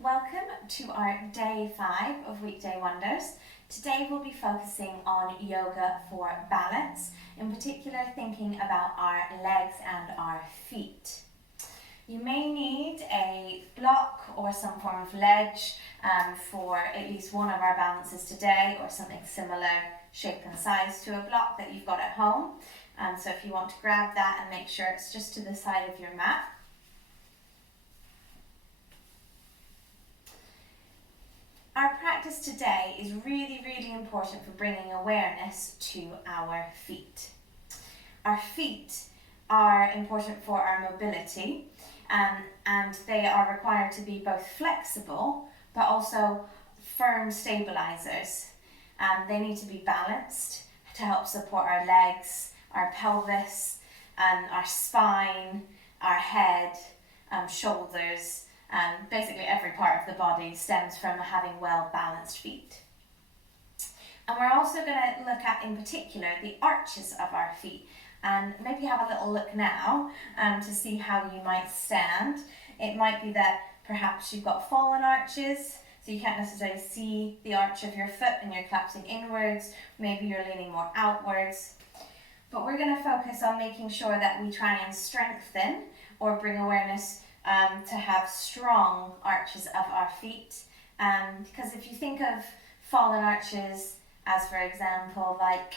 Welcome to our day 5 of Weekday Wonders. Today we'll be focusing on yoga for balance, in particular thinking about our legs and our feet. You may need a block or some form of ledge for at least one of our balances today, or something similar shape and size to a block that you've got at home. So if you want to grab that and make sure it's just to the side of your mat. Our practice today is really important for bringing awareness to our feet. Our feet are important for our mobility, and they are required to be both flexible but also firm stabilizers. They need to be balanced to help support our legs, our pelvis, our spine, our head, shoulders. Basically every part of the body stems from having well balanced feet. And we're also going to look at, in particular, the arches of our feet, and maybe have a little look now to see how you might stand. It might be that perhaps you've got fallen arches, so you can't necessarily see the arch of your foot and you're collapsing inwards. Maybe you're leaning more outwards. But we're going to focus on making sure that we try and strengthen or bring awareness to have strong arches of our feet, because if you think of fallen arches as, for example, like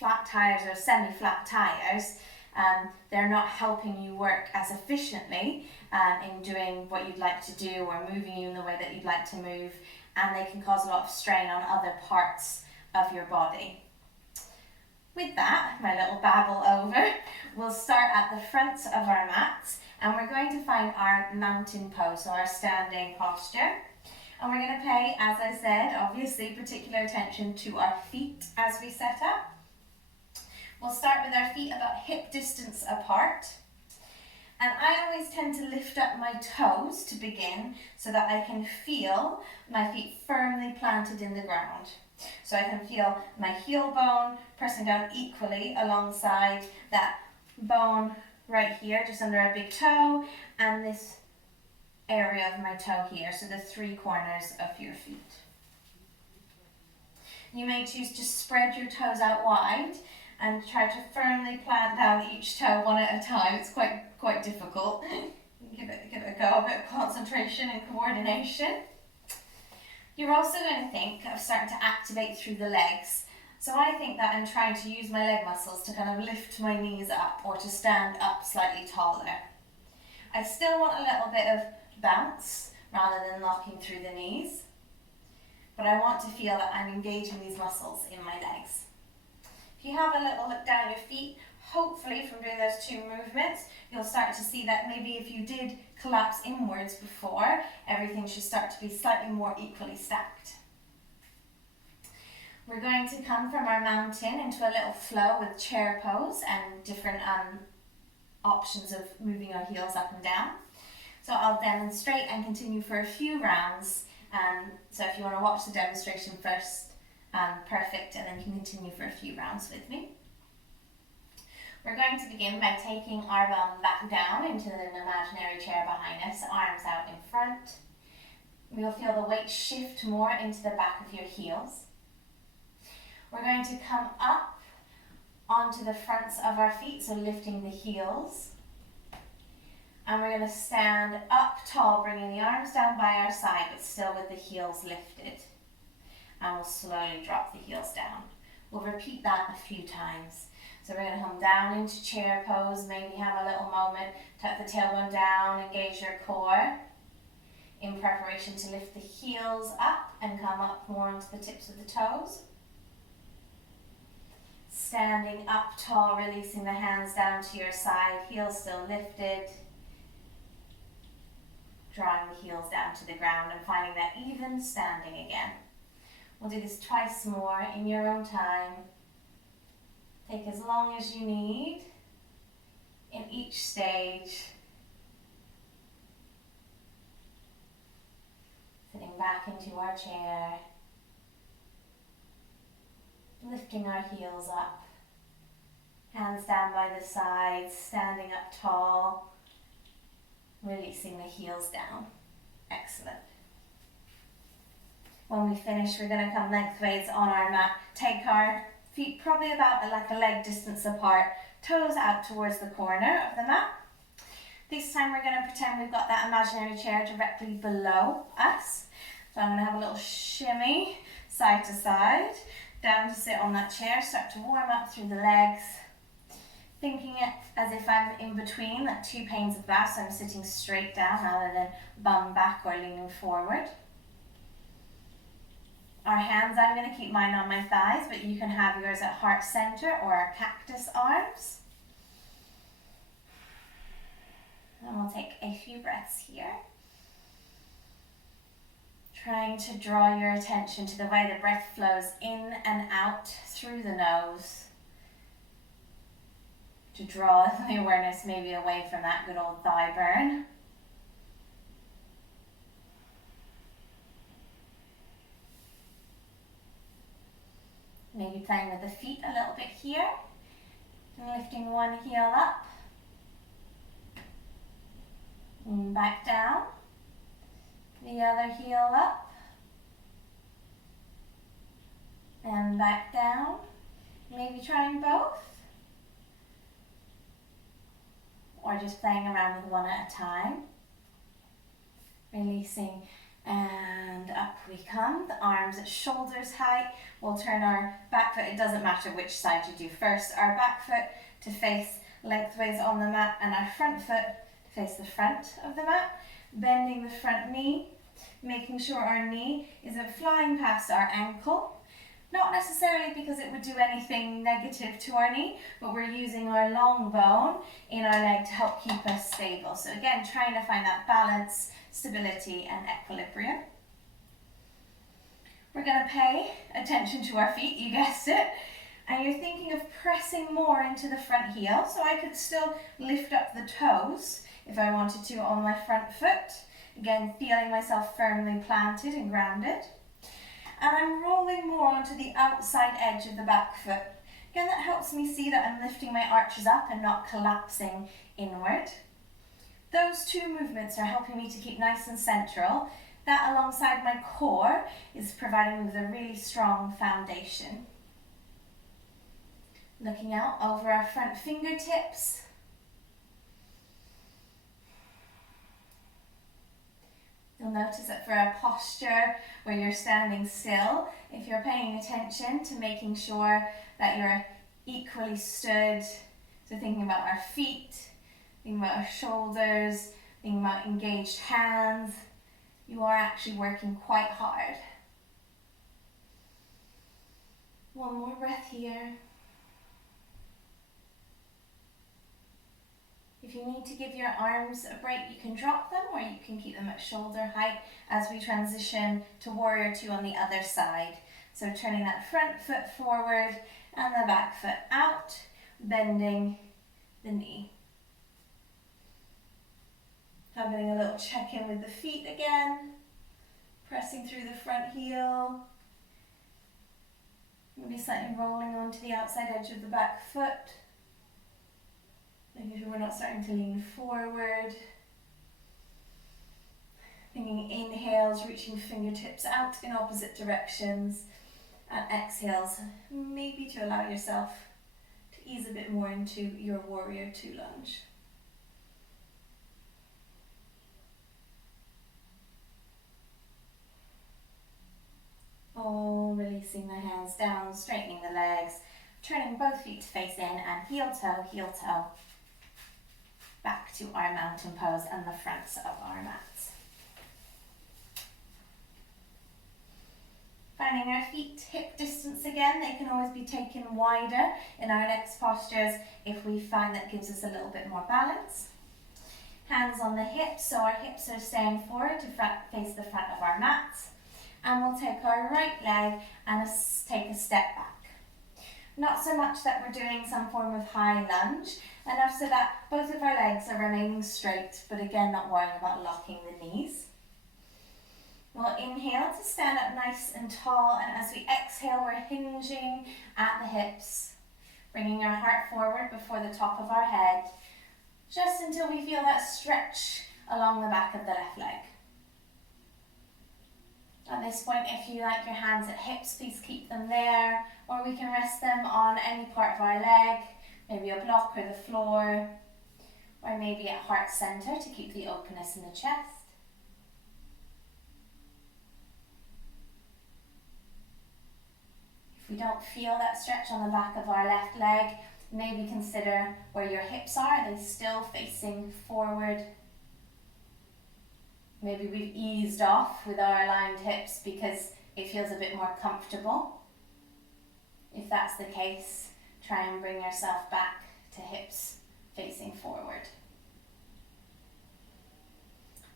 flat tires or semi-flat tires, they're not helping you work as efficiently in doing what you'd like to do or moving you in the way that you'd like to move, and they can cause a lot of strain on other parts of your body. With that, my little babble over, we'll start at the front of our mats. And we're going to find our mountain pose, so our standing posture. And we're going to pay, as I said, obviously particular attention to our feet as we set up. We'll start with our feet about hip distance apart. And I always tend to lift up my toes to begin so that I can feel my feet firmly planted in the ground. So I can feel my heel bone pressing down equally alongside that bone right here, just under our big toe, and this area of my toe here, so the 3 corners of your feet. You may choose to spread your toes out wide and try to firmly plant down each toe one at a time. It's quite difficult. Give it a go, a bit of concentration and coordination. You're also going to think of starting to activate through the legs. So I think that I'm trying to use my leg muscles to kind of lift my knees up or to stand up slightly taller. I still want a little bit of bounce rather than locking through the knees, but I want to feel that I'm engaging these muscles in my legs. If you have a little look down at your feet, hopefully from doing those 2 movements, you'll start to see that maybe if you did collapse inwards before, everything should start to be slightly more equally stacked. We're going to come from our mountain into a little flow with chair pose and different options of moving our heels up and down. So I'll demonstrate and continue for a few rounds. So if you want to watch the demonstration first, perfect, and then you can continue for a few rounds with me. We're going to begin by taking our bum back down into an imaginary chair behind us, arms out in front. You'll feel the weight shift more into the back of your heels. We're going to come up onto the fronts of our feet, so lifting the heels. And we're going to stand up tall, bringing the arms down by our side, but still with the heels lifted. And we'll slowly drop the heels down. We'll repeat that a few times. So we're going to come down into chair pose, maybe have a little moment, tuck the tailbone down, engage your core, in preparation to lift the heels up and come up more onto the tips of the toes. Standing up tall, releasing the hands down to your side, heels still lifted. Drawing the heels down to the ground and finding that even standing again. We'll do this twice more in your own time. Take as long as you need in each stage. Sitting back into our chair. Lifting our heels up, hands down by the sides, standing up tall, releasing the heels down. Excellent. When we finish, we're going to come lengthways on our mat. Take our feet probably about like a leg distance apart, toes out towards the corner of the mat. This time we're going to pretend we've got that imaginary chair directly below us. So I'm going to have a little shimmy side to side, down to sit on that chair, start to warm up through the legs, thinking it as if I'm in between like two panes of glass, so I'm sitting straight down rather than bum back or leaning forward. Our hands, I'm going to keep mine on my thighs, but you can have yours at heart center or our cactus arms. And we'll take a few breaths here. Trying to draw your attention to the way the breath flows in and out through the nose. To draw the awareness maybe away from that good old thigh burn. Maybe playing with the feet a little bit here. And lifting one heel up. And back down. The other heel up. And back down. Maybe trying both. Or just playing around with one at a time. Releasing, and up we come. The arms at shoulders height. We'll turn our back foot, it doesn't matter which side you do first, our back foot to face lengthways on the mat and our front foot to face the front of the mat. Bending the front knee, making sure our knee isn't flying past our ankle. Not necessarily because it would do anything negative to our knee, but we're using our long bone in our leg to help keep us stable. So again, trying to find that balance, stability and equilibrium. We're going to pay attention to our feet, you guessed it, and you're thinking of pressing more into the front heel. So I could still lift up the toes if I wanted to on my front foot. Again, feeling myself firmly planted and grounded. And I'm rolling more onto the outside edge of the back foot. Again, that helps me see that I'm lifting my arches up and not collapsing inward. Those two movements are helping me to keep nice and central. That alongside my core is providing me with a really strong foundation. Looking out over our front fingertips. You'll notice that for a posture where you're standing still, if you're paying attention to making sure that you're equally stood, so thinking about our feet, thinking about our shoulders, thinking about engaged hands, you are actually working quite hard. One more breath here. If you need to give your arms a break, you can drop them or you can keep them at shoulder height as we transition to warrior two on the other side. So turning that front foot forward and the back foot out, bending the knee. Having a little check-in with the feet again, pressing through the front heel. Maybe slightly rolling onto the outside edge of the back foot. Making sure we're not starting to lean forward. Thinking inhales, reaching fingertips out in opposite directions. And exhales, maybe to allow yourself to ease a bit more into your warrior two lunge. Oh, releasing the hands down, straightening the legs, turning both feet to face in and heel toe, back to our mountain pose and the fronts of our mats. Finding our feet hip distance again, they can always be taken wider in our next postures if we find that gives us a little bit more balance. Hands on the hips, so our hips are staying forward to face the front of our mats. And we'll take our right leg and take a step back. Not so much that we're doing some form of high lunge, enough so that both of our legs are remaining straight, but again not worrying about locking the knees. We'll inhale to stand up nice and tall, and as we exhale, we're hinging at the hips, bringing our heart forward before the top of our head, just until we feel that stretch along the back of the left leg. this point, if you like your hands at hips, please keep them there, or we can rest them on any part of our leg, maybe a block or the floor, or maybe at heart center to keep the openness in the chest. If we don't feel that stretch on the back of our left leg, maybe consider where your hips are. Are they still facing forward? Maybe we've eased off with our aligned hips because it feels a bit more comfortable. If that's the case, try and bring yourself back to hips facing forward.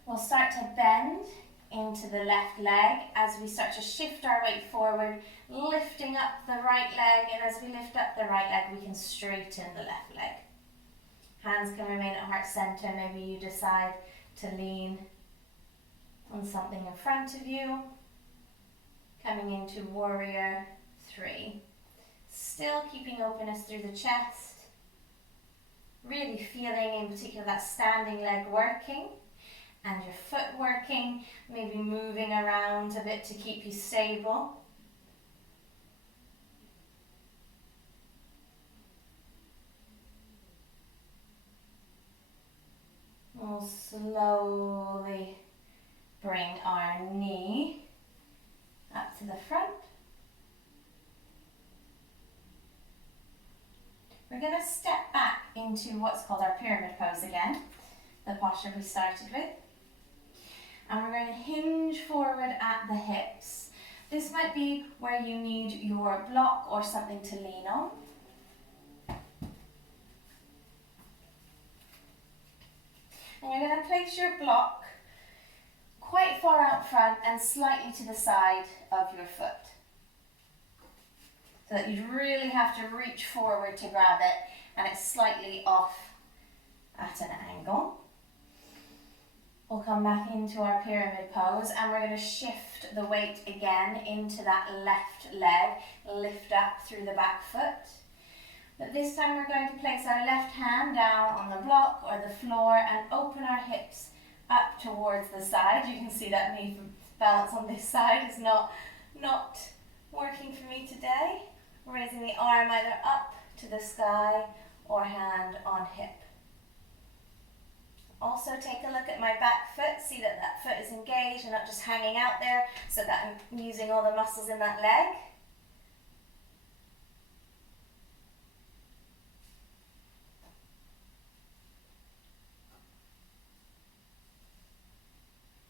We'll start to bend into the left leg as we start to shift our weight forward, lifting up the right leg, and as we lift up the right leg, we can straighten the left leg. Hands can remain at heart center. Maybe you decide to lean on something in front of you. Coming into warrior 3. Still keeping openness through the chest. Really feeling in particular that standing leg working and your foot working, maybe moving around a bit to keep you stable. We'll slowly bring our knee up to the front. We're going to step back into what's called our pyramid pose again, the posture we started with. And we're going to hinge forward at the hips. This might be where you need your block or something to lean on. And you're going to place your block quite far out front and slightly to the side of your foot. So that you really have to reach forward to grab it, and it's slightly off at an angle. We'll come back into our pyramid pose and we're going to shift the weight again into that left leg, lift up through the back foot. But this time we're going to place our left hand down on the block or the floor and open our hips up towards the side. You can see that knee balance on this side is not working for me today. Raising the arm either up to the sky or hand on hip. Also take a look at my back foot, see that that foot is engaged and not just hanging out there, so that I'm using all the muscles in that leg.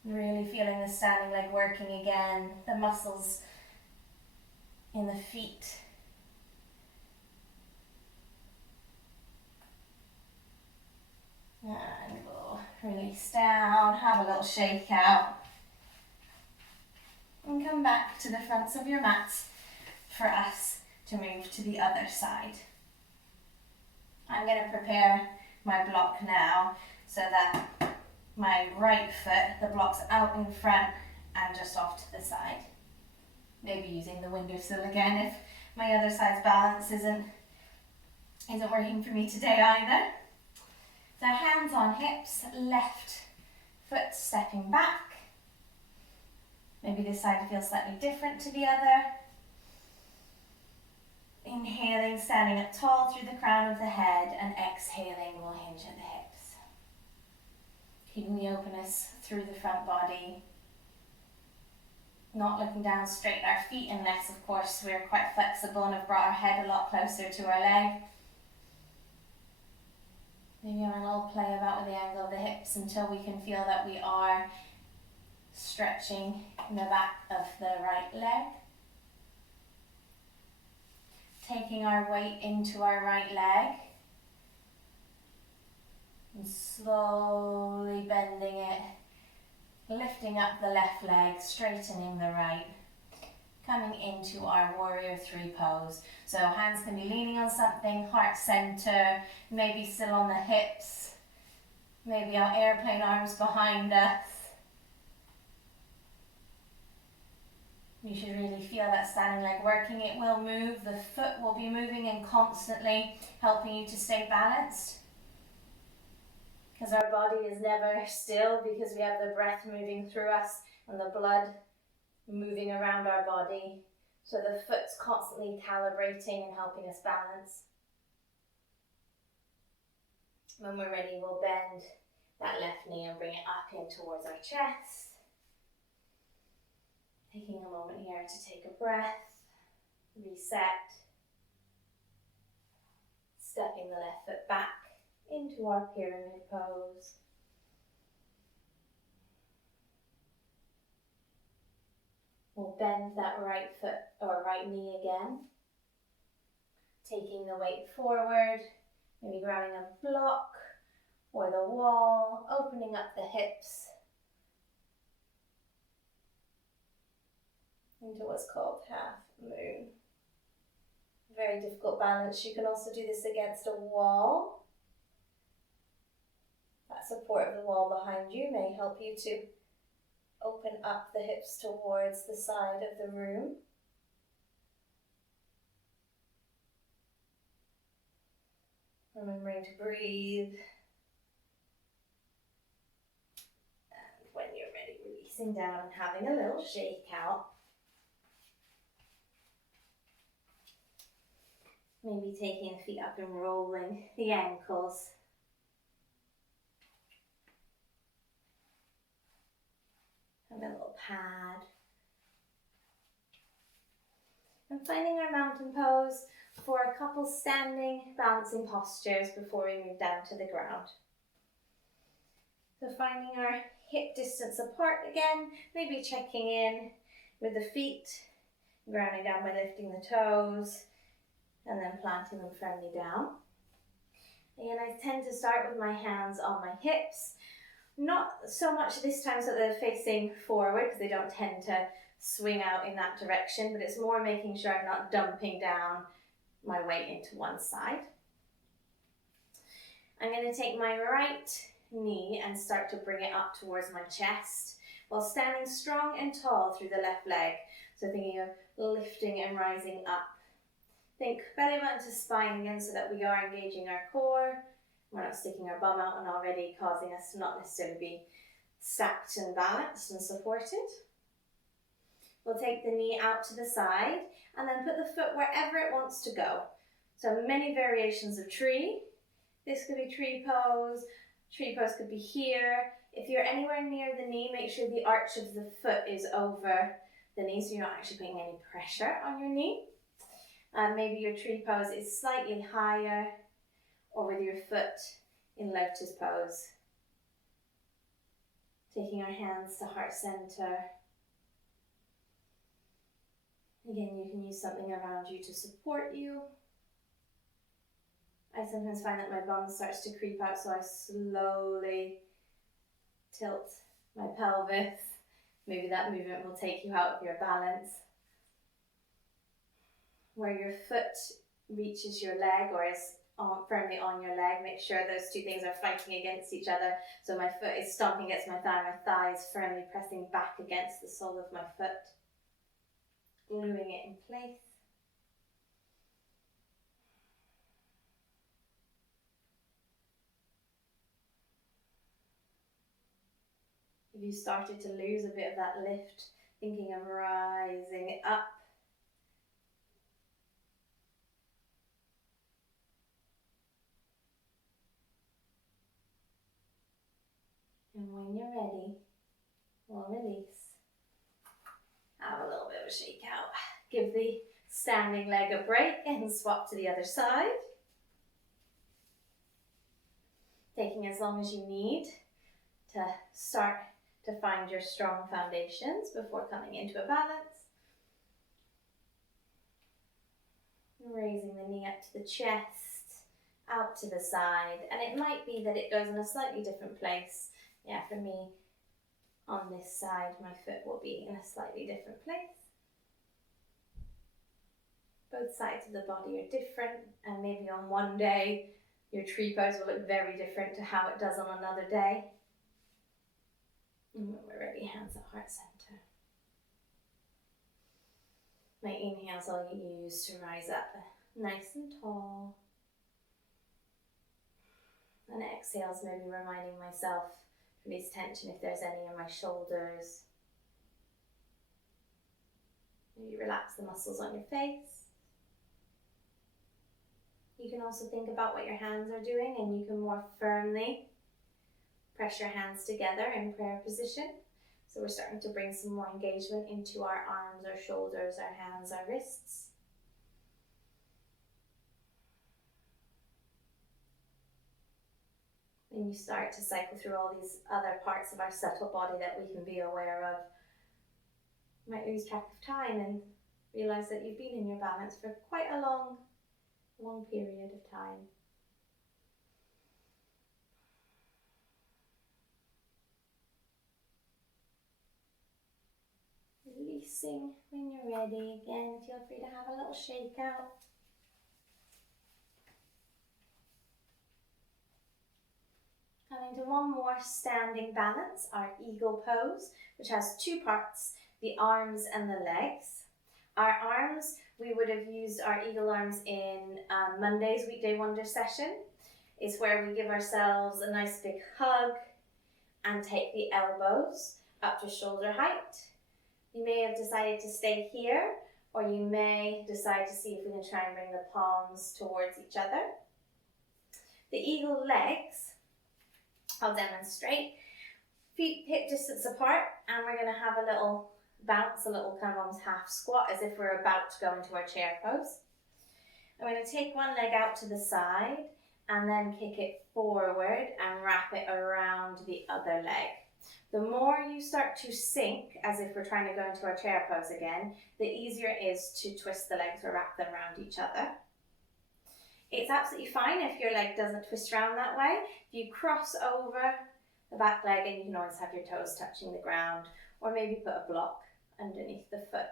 Really feeling the standing leg working again, the muscles in the feet. And we'll release down, have a little shake out. And come back to the fronts of your mats for us to move to the other side. I'm going to prepare my block now so that my right foot, the block's out in front and just off to the side. Maybe using the windowsill again if my other side's balance isn't working for me today either. So hands on hips, left foot stepping back. Maybe this side feels slightly different to the other. Inhaling, standing up tall through the crown of the head, and exhaling, we'll hinge at the hips. Keeping the openness through the front body. Not looking down straight at our feet unless, of course, we're quite flexible and have brought our head a lot closer to our leg. Maybe a little play about with the angle of the hips until we can feel that we are stretching in the back of the right leg. Taking our weight into our right leg and slowly bending it, lifting up the left leg, straightening the right. Coming into our warrior 3 pose. So hands can be leaning on something, heart center, maybe still on the hips, maybe our airplane arms behind us. You should really feel that standing leg working. It will move, the foot will be moving and constantly helping you to stay balanced. Because our body is never still, because we have the breath moving through us and the blood moving around our body so the foot's constantly calibrating and helping us balance. When we're ready, we'll bend that left knee and bring it up in towards our chest. Taking a moment here to take a breath, reset, stepping the left foot back into our pyramid pose. We'll bend that right foot or right knee again, taking the weight forward, maybe grabbing a block or the wall, opening up the hips into what's called half moon. Very difficult balance. You can also do this against a wall. That support of the wall behind you may help you to open up the hips towards the side of the room. Remembering to breathe. And when you're ready, releasing down and having a little shake out. Maybe taking the feet up and rolling the ankles. Have a little pad. And finding our mountain pose for a couple standing, balancing postures before we move down to the ground. So finding our hip distance apart again, maybe checking in with the feet, grounding down by lifting the toes, and then planting them firmly down. Again, I tend to start with my hands on my hips. Not so much this time so they're facing forward, because they don't tend to swing out in that direction, but it's more making sure I'm not dumping down my weight into one side. I'm going to take my right knee and start to bring it up towards my chest while standing strong and tall through the left leg. So thinking of lifting and rising up. Think belly button to spine again so that we are engaging our core. We're not sticking our bum out and already causing us to not necessarily be stacked and balanced and supported. We'll take the knee out to the side and then put the foot wherever it wants to go. So many variations of tree. This could be tree pose. Tree pose could be here. If you're anywhere near the knee, make sure the arch of the foot is over the knee so you're not actually putting any pressure on your knee. Maybe your tree pose is slightly higher or with your foot in lotus pose. Taking our hands to heart center. Again, you can use something around you to support you. I sometimes find that my bum starts to creep out, so I slowly tilt my pelvis. Maybe that movement will take you out of your balance. Where your foot reaches your leg or is firmly on your leg, make sure those two things are fighting against each other. So my foot is stomping against my thigh is firmly pressing back against the sole of my foot. Gluing it in place. If you started to lose a bit of that lift, thinking of rising up. And when you're ready, we'll release. Have a little bit of a shake out. Give the standing leg a break and swap to the other side. Taking as long as you need to start to find your strong foundations before coming into a balance. Raising the knee up to the chest, out to the side. And it might be that it goes in a slightly different place. Yeah, for me, on this side, my foot will be in a slightly different place. Both sides of the body are different, and maybe on one day, your tree pose will look very different to how it does on another day. And when we're ready, hands at heart center. My inhales I'll use to rise up nice and tall. And exhales, maybe reminding myself release tension if there's any in my shoulders. Maybe relax the muscles on your face. You can also think about what your hands are doing, and you can more firmly press your hands together in prayer position. So we're starting to bring some more engagement into our arms, our shoulders, our hands, our wrists. When you start to cycle through all these other parts of our subtle body that we can be aware of, you might lose track of time and realize that you've been in your balance for quite a long period of time. Releasing when you're ready. Again, feel free to have a little shake out. Coming to one more standing balance, our eagle pose, which has two parts, the arms and the legs. Our arms, we would have used our eagle arms in Monday's Weekday Wonders session. It's where we give ourselves a nice big hug and take the elbows up to shoulder height. You may have decided to stay here, or you may decide to see if we can try and bring the palms towards each other. The eagle legs, I'll demonstrate. Feet hip distance apart, and we're going to have a little bounce, a little kind of almost half squat, as if we're about to go into our chair pose. I'm going to take one leg out to the side and then kick it forward and wrap it around the other leg. The more you start to sink, as if we're trying to go into our chair pose again, the easier it is to twist the legs or wrap them around each other. It's absolutely fine if your leg doesn't twist around that way. If you cross over the back leg, and you can always have your toes touching the ground, or maybe put a block underneath the foot.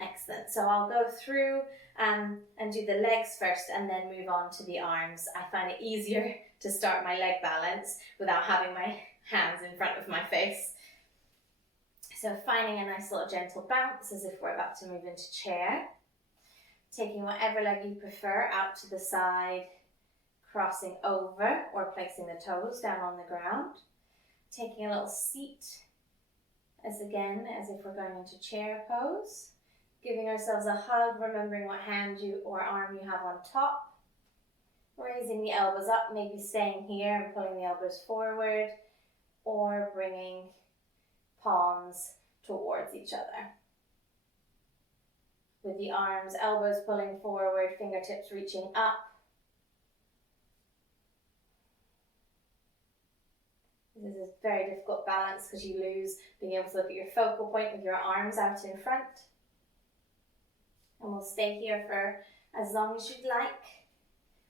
Excellent. So I'll go through and do the legs first and then move on to the arms. I find it easier to start my leg balance without having my hands in front of my face. So finding a nice little gentle bounce as if we're about to move into chair. Taking whatever leg you prefer out to the side, crossing over or placing the toes down on the ground. Taking a little seat as if we're going into chair pose. Giving ourselves a hug, remembering what hand or arm you have on top. Raising the elbows up, maybe staying here and pulling the elbows forward, or bringing palms towards each other. With the arms, elbows pulling forward, fingertips reaching up. This is a very difficult balance because you lose being able to look at your focal point with your arms out in front. And we'll stay here for as long as you'd like.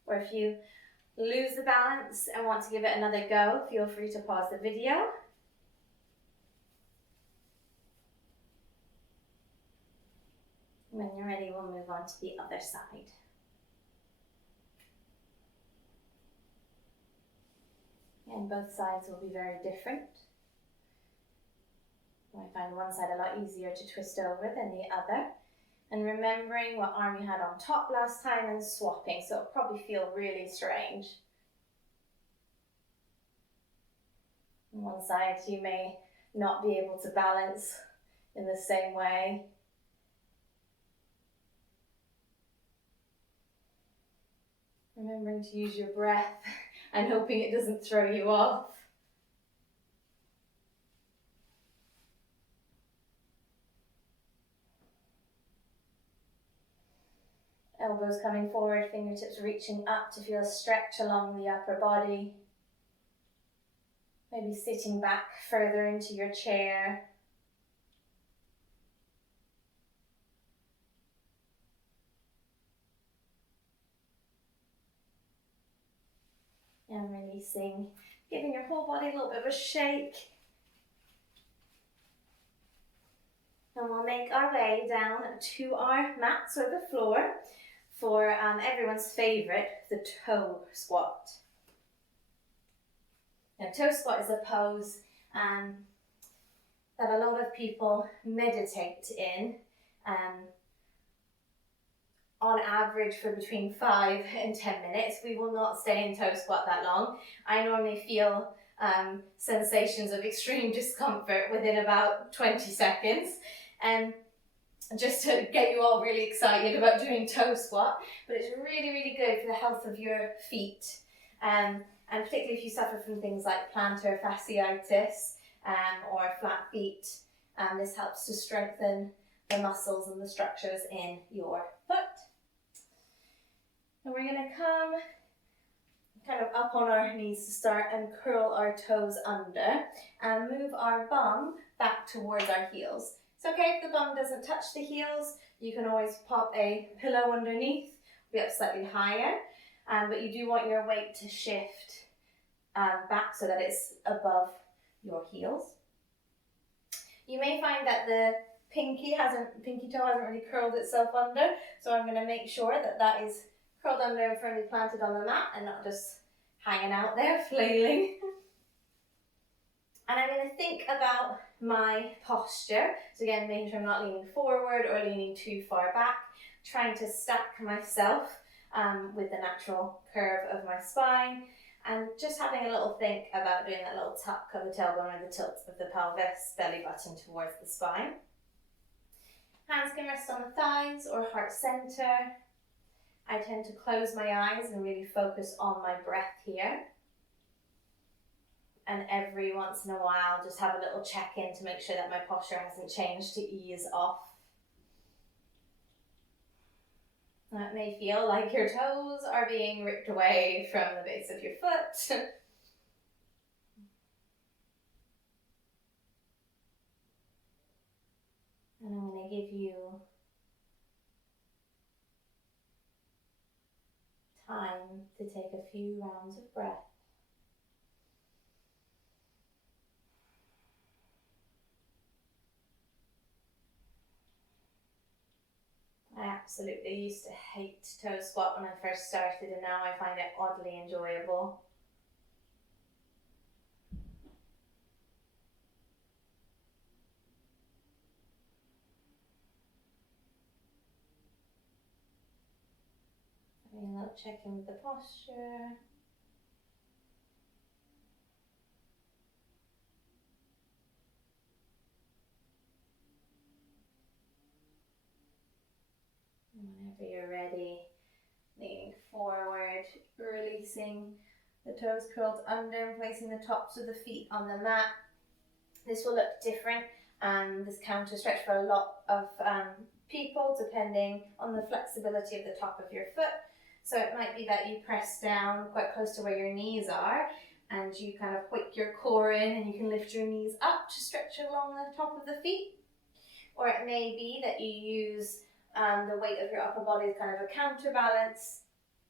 Or if you lose the balance and want to give it another go, feel free to pause the video. When you're ready, we'll move on to the other side. And both sides will be very different. I find one side a lot easier to twist over than the other. And remembering what arm you had on top last time and swapping, so it'll probably feel really strange. On one side you may not be able to balance in the same way. Remembering to use your breath and hoping it doesn't throw you off. Elbows coming forward, fingertips reaching up to feel a stretch along the upper body. Maybe sitting back further into your chair. And releasing, giving your whole body a little bit of a shake. And we'll make our way down to our mats or the floor for everyone's favourite, the toe squat. Now, toe squat is a pose that a lot of people meditate in, on average for between 5 and 10 minutes. We will not stay in toe squat that long. I normally feel sensations of extreme discomfort within about 20 seconds. Just to get you all really excited about doing toe squat, but it's really, really good for the health of your feet. And particularly if you suffer from things like plantar fasciitis or flat feet, this helps to strengthen the muscles and the structures in your foot. And we're going to come kind of up on our knees to start and curl our toes under and move our bum back towards our heels. It's okay if the bum doesn't touch the heels. You can always pop a pillow underneath, be up slightly higher, but you do want your weight to shift back so that it's above your heels. You may find that the pinky toe hasn't really curled itself under, so I'm going to make sure that that is curled under and firmly planted on the mat and not just hanging out there flailing. And I'm going to think about my posture. So again, making sure I'm not leaning forward or leaning too far back, trying to stack myself with the natural curve of my spine, and just having a little think about doing that little tuck of the tailbone or the tilt of the pelvis, belly button towards the spine. Hands can rest on the thighs or heart center. I tend to close my eyes and really focus on my breath here. And every once in a while, just have a little check-in to make sure that my posture hasn't changed to ease off. That may feel like your toes are being ripped away from the base of your foot. And I'm going to give you time to take a few rounds of breath. I absolutely used to hate toe squat when I first started, and now I find it oddly enjoyable. Having a little check in with the posture. Whenever you're ready, leaning forward, releasing the toes curled under and placing the tops of the feet on the mat. This will look different, this counter stretch for a lot of people depending on the flexibility of the top of your foot. So it might be that you press down quite close to where your knees are and you kind of hoik your core in and you can lift your knees up to stretch along the top of the feet. Or it may be that you use the weight of your upper body as kind of a counterbalance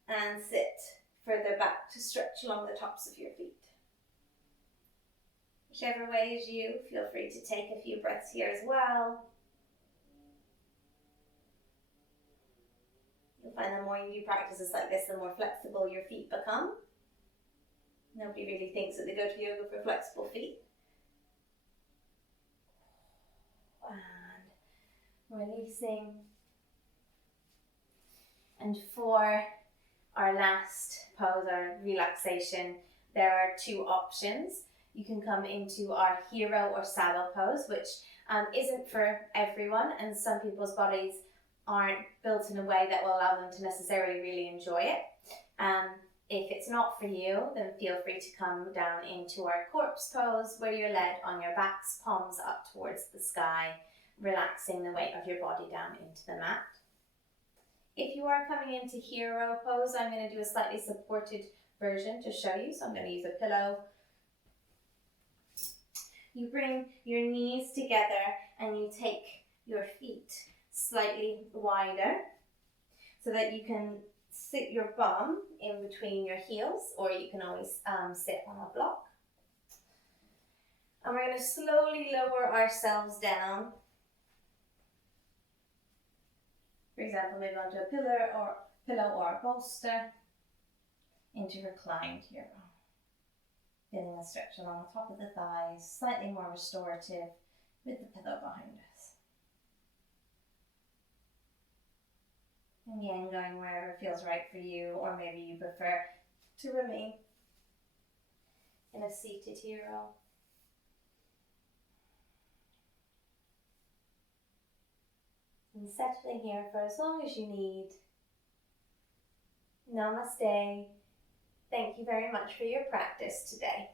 and sit further back to stretch along the tops of your feet. Whichever way is you, feel free to take a few breaths here as well. You'll find the more you do practices like this, the more flexible your feet become. Nobody really thinks that they go to yoga for flexible feet. And releasing. And for our last pose, our relaxation, there are two options. You can come into our hero or saddle pose, which isn't for everyone, and some people's bodies aren't built in a way that will allow them to necessarily really enjoy it. If it's not for you, then feel free to come down into our corpse pose, where you're led on your backs, palms up towards the sky, relaxing the weight of your body down into the mat. If you are coming into hero pose, I'm going to do a slightly supported version to show you. So I'm going to use a pillow. You bring your knees together and you take your feet slightly wider so that you can sit your bum in between your heels, or you can always sit on a block. And we're going to slowly lower ourselves down. For example, maybe onto a pillow or a bolster, into reclined hero. Feeling the stretch along the top of the thighs, slightly more restorative with the pillow behind us. And again, going wherever feels right for you, or maybe you prefer to remain in a seated hero. And settling here for as long as you need. Namaste. Thank you very much for your practice today.